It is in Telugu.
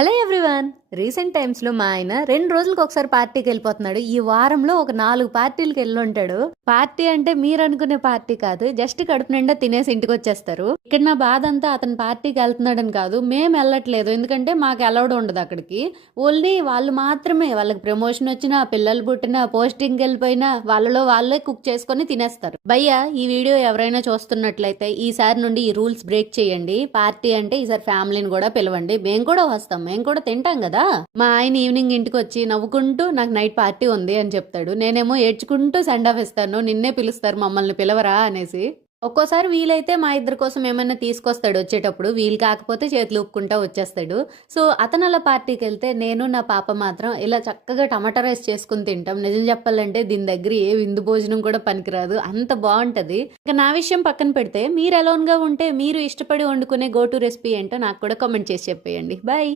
Hello everyone, రీసెంట్ టైమ్స్లో మా ఆయన రెండు రోజులకు ఒకసారి పార్టీకి వెళ్ళిపోతున్నాడు. ఈ వారంలో ఒక నాలుగు పార్టీలకు వెళ్ళి ఉంటాడు పార్టీ అంటే మీరు అనుకునే పార్టీ కాదు. జస్ట్ కడుపు నిండా తినేసి ఇంటికి వచ్చేస్తారు. ఇక్కడ నా బాధ అంతా అతను పార్టీకి వెళ్తున్నాడని కాదు. మేము వెళ్ళట్లేదు. ఎందుకంటే మాకు అలౌడ్ ఉండదు అక్కడికి. ఓన్లీ వాళ్ళు మాత్రమే. వాళ్ళకి ప్రమోషన్ వచ్చినా పిల్లలు పుట్టినా పోస్టింగ్ వెళ్ళిపోయినా వాళ్ళలో వాళ్ళే కుక్ చేసుకొని తినేస్తారు. భయ్య ఈ వీడియో ఎవరైనా చూస్తున్నట్లయితే ఈసారి నుండి ఈ రూల్స్ బ్రేక్ చేయండి. పార్టీ అంటే ఈసారి ఫ్యామిలీని కూడా పిలవండి. మేము కూడా వస్తాం. మేము కూడా తింటాం కదా. మా ఆయన ఈవినింగ్ ఇంటికి వచ్చి నవ్వుకుంటూ నాకు నైట్ పార్టీ ఉంది అని చెప్తాడు. నేనేమో ఏడ్చుకుంటూ సెండ్ ఆఫ్ ఇస్తాను నిన్నే పిలుస్తారు మమ్మల్ని పిలవరా అనేసి. ఒక్కోసారి వీలైతే మా ఇద్దరి కోసం ఏమైనా తీసుకొస్తాడు వచ్చేటప్పుడు. వీలు కాకపోతే చేతులు ఊపుకుంటా వచ్చేస్తాడు. సో అతను అలా పార్టీకి వెళ్తే నేను నా పాప మాత్రం ఇలా చక్కగా టమాటా రైస్ చేసుకుని తింటాం. నిజం చెప్పాలంటే దీని దగ్గర ఏ విందు భోజనం కూడా పనికిరాదు. అంత బాగుంటది. ఇంకా నా విషయం పక్కన పెడితే మీరు అలోన్గా గా ఉంటే మీరు ఇష్టపడి వండుకునే గో టు రెసిపీ ఏంటో నాకు కూడా కామెంట్ చేసి చెప్పేయండి. బాయ్.